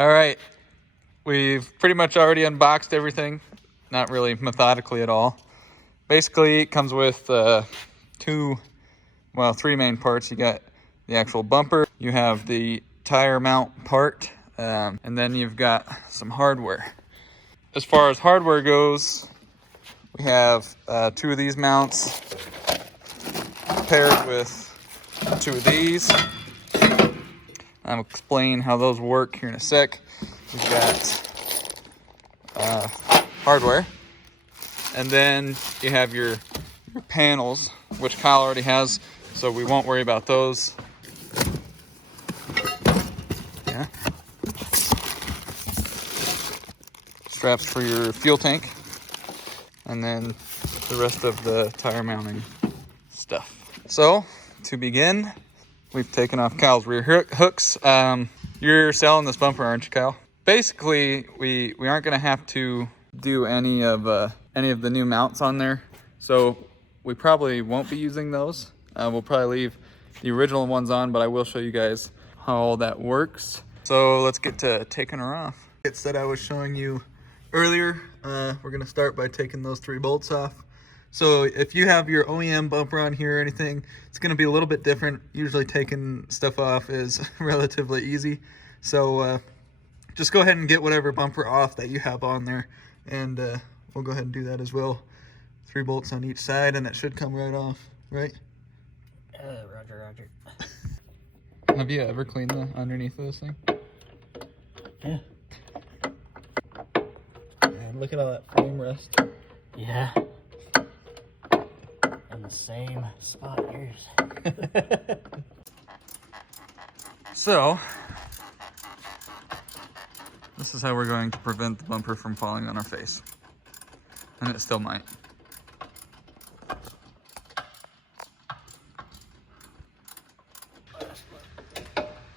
All right, we've pretty much already unboxed everything. Not really methodically at all. Basically, it comes with three main parts. You got the actual bumper, you have the tire mount part, and then you've got some hardware. As far as hardware goes, we have 2 of these mounts paired with 2 of these. I'll explain how those work here in a sec. We've got hardware, and then you have your panels, which Kyle already has, so we won't worry about those. Yeah. Straps for your fuel tank, and then the rest of the tire mounting stuff. So, to begin, we've taken off Kyle's rear hooks. You're selling this bumper, aren't you, Kyle? Basically, we aren't gonna have to do any of the new mounts on there, so we probably won't be using those. We'll probably leave the original ones on, but I will show you guys how all that works. So let's get to taking her off. It's that I was showing you earlier. We're gonna start by taking those 3 bolts off. So if you have your OEM bumper on here or anything, it's gonna be a little bit different. Usually taking stuff off is relatively easy. So just go ahead and get whatever bumper off that you have on there, and we'll go ahead and do that as well. 3 bolts on each side, and that should come right off, right? Roger. Have you ever cleaned the underneath of this thing? Yeah. Man, look at all that frame rust. Yeah. In the same spot yours. So, this is how we're going to prevent the bumper from falling on our face. And it still might.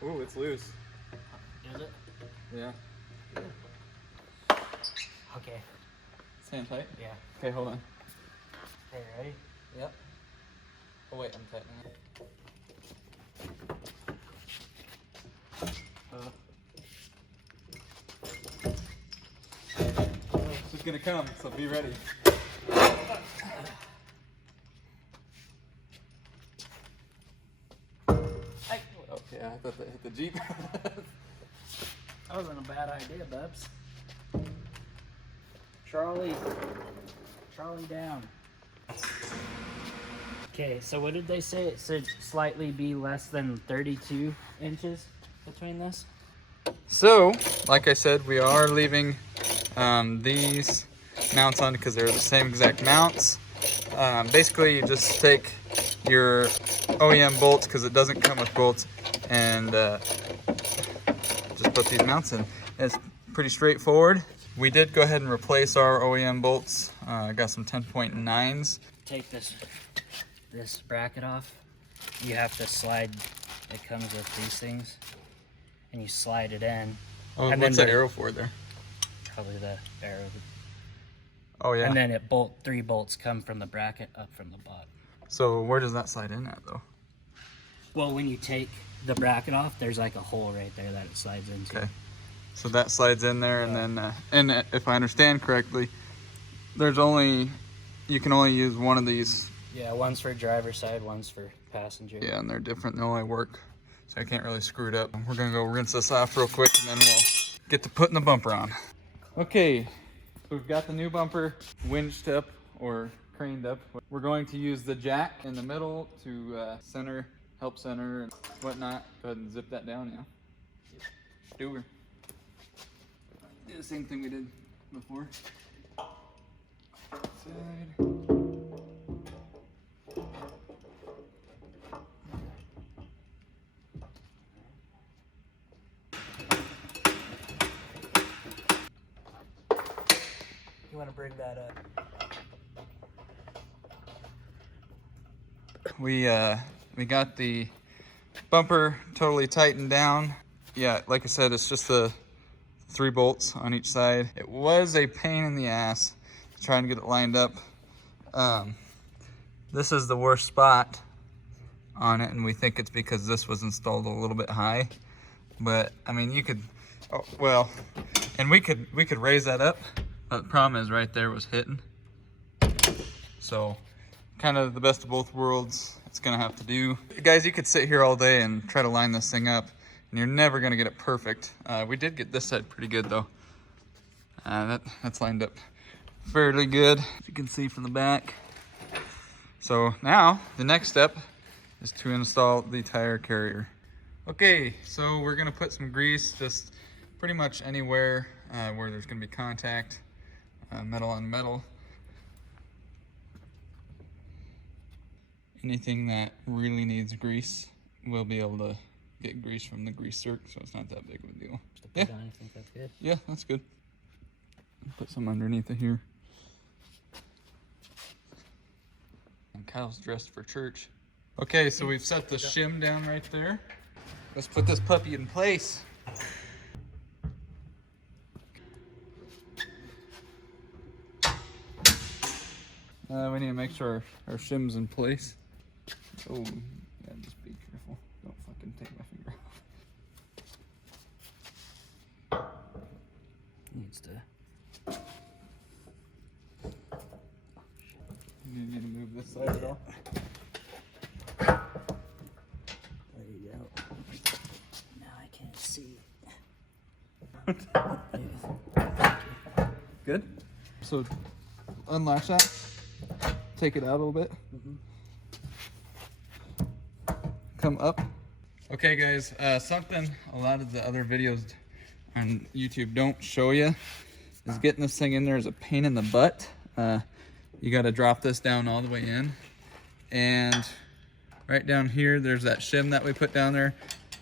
Oh, it's loose. Is it? Yeah. Okay. Stand tight? Yeah. Okay, hold on. Okay, ready? Yep. Oh wait, I'm tightening it. It's just gonna come, so be ready. Okay, I thought that hit the Jeep. That wasn't a bad idea, Bubs. Charlie down. Okay, so what did they say? It should slightly be less than 32 inches between this? So, like I said, we are leaving these mounts on because they're the same exact mounts. Basically, you just take your OEM bolts, because it doesn't come with bolts, and just put these mounts in. It's pretty straightforward. We did go ahead and replace our OEM bolts. I got some 10.9s. Take this bracket off. You have to slide. It comes with these things, and you slide it in. Oh, and what's then the arrow for there? Probably the arrow. Oh yeah. And then 3 bolts come from the bracket up from the bottom. So where does that slide in at though? Well, when you take the bracket off, there's like a hole right there that it slides into. Okay. So that slides in there, and then, and if I understand correctly, you can only use one of these. Yeah, one's for driver's side, one's for passenger. Yeah, and they're different. They only work, so I can't really screw it up. We're gonna go rinse this off real quick, and then we'll get to putting the bumper on. Okay, so we've got the new bumper winched up or craned up. We're going to use the jack in the middle to help center and whatnot. Go ahead and zip that down now. Do her. Do the same thing we did before. Side. You want to bring that up? We got the bumper totally tightened down. Yeah, like I said, it's just the 3 bolts on each side. It was a pain in the ass to try and get it lined up. This is the worst spot on it, and we think it's because this was installed a little bit high. But I mean, you could Oh, well, and we could raise that up, but the problem is right there was hitting. So kind of the best of both worlds. It's gonna have to do. Guys, you could sit here all day and try to line this thing up, and you're never gonna get it perfect. We did get this side pretty good though. That's lined up fairly good, as you can see from the back. So now the next step is to install the tire carrier. Okay, so we're gonna put some grease just pretty much anywhere where there's gonna be contact, metal on metal. Anything that really needs grease, we'll be able to get grease from the grease Xrc, so it's not that big of a deal. Yeah, I think that's good. Yeah, that's good. Put some underneath it here. And Kyle's dressed for church. Okay, so we've set the shim down right there. Let's put this puppy in place. We need to make sure our shim's in place. Oh, yeah, just be careful. Don't fucking take my finger off. Needs to. You need to move this side at all? There you go. Now I can't see. Good. So unlatch that. Take it out a little bit. Come up. Okay guys, something a lot of the other videos on YouTube don't show you is getting this thing in there is a pain in the butt. You got to drop this down all the way in, and right down here there's that shim that we put down there.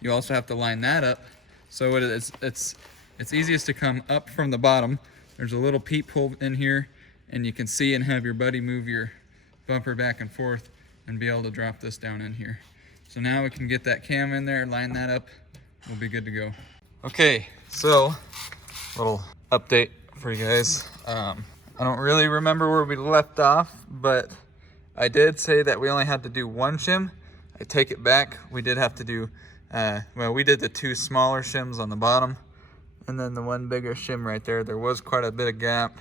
You also have to line that up. So it's easiest to come up from the bottom. There's a little peephole in here, and you can see and have your buddy move your bumper back and forth and be able to drop this down in here. So now we can get that cam in there, line that up, we'll be good to go. Okay, so little update for you guys. I don't really remember where we left off, but I did say that we only had to do one shim. I take it back. We did have to do, well, we did the two smaller shims on the bottom, and then the one bigger shim right there. There was quite a bit of gap,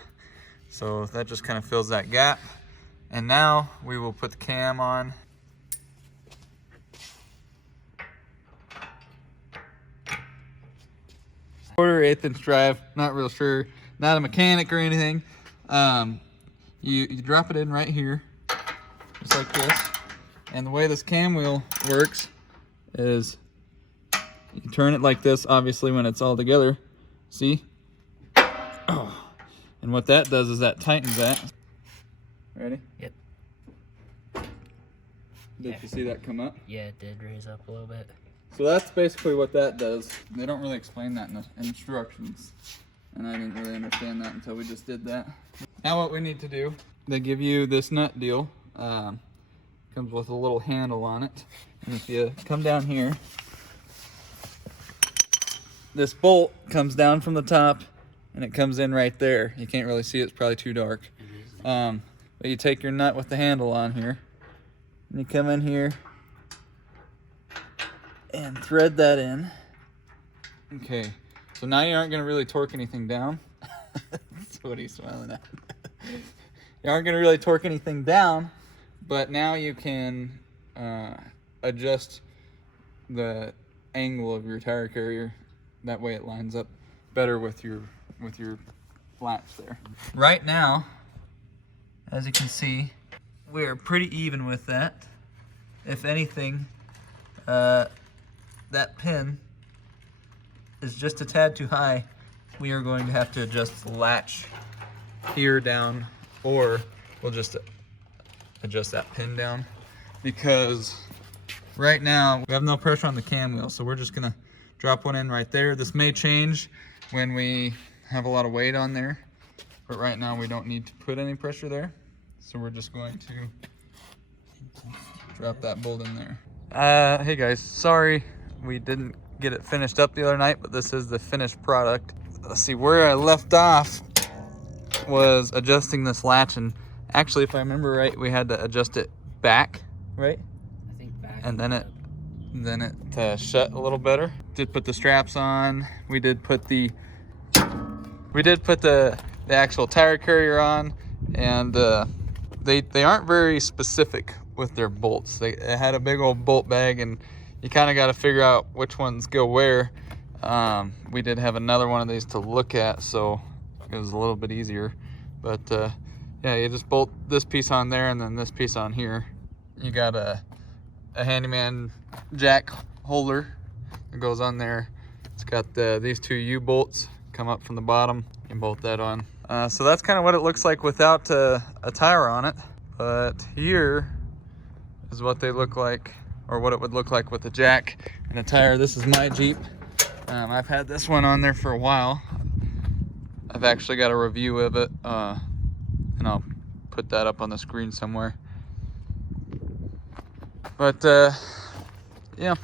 so that just kind of fills that gap. And now we will put the cam on. Quarter-eighth inch drive, not real sure, not a mechanic or anything. You drop it in right here, just like this. And the way this cam wheel works is you turn it like this, obviously when it's all together, see? Oh. And what that does is that tightens that. Ready? Yep. Did you see that come up? Yeah, it did raise up a little bit. So that's basically what that does. They don't really explain that in the instructions, and I didn't really understand that until we just did that. Now what we need to do, they give you this nut deal. Comes with a little handle on it. And if you come down here, this bolt comes down from the top and it comes in right there. You can't really see it, it's probably too dark. But you take your nut with the handle on here, and you come in here and thread that in. Okay, so now you aren't gonna really torque anything down. That's what he's smiling at. You aren't gonna really torque anything down, but now you can adjust the angle of your tire carrier. That way it lines up better with your latch there. Right now, as you can see, we are pretty even with that. If anything, that pin is just a tad too high. We are going to have to adjust the latch here down, or we'll just adjust that pin down, because right now we have no pressure on the cam wheel, so we're just gonna drop one in right there. This may change when we have a lot of weight on there, but right now we don't need to put any pressure there, so we're just going to drop that bolt in there. Hey guys, sorry we didn't get it finished up the other night, but this is the finished product. Let's see, where I left off was adjusting this latch, and actually if I remember right, we had to adjust it back, right? I think back. And then it then it shut a little better. Did put the straps on. We did put the actual tire carrier on, and they aren't very specific with their bolts. They had a big old bolt bag, and you kind of got to figure out which ones go where. We did have another one of these to look at, so it was a little bit easier. But yeah, you just bolt this piece on there and then this piece on here. You got a handyman jack holder that goes on there. It's got these two U-bolts come up from the bottom. You bolt that on. So that's kind of what it looks like without a tire on it. But here is what they look like, or what it would look like with a jack and a tire. This is my Jeep. I've had this one on there for a while. I've actually got a review of it, and I'll put that up on the screen somewhere. But yeah,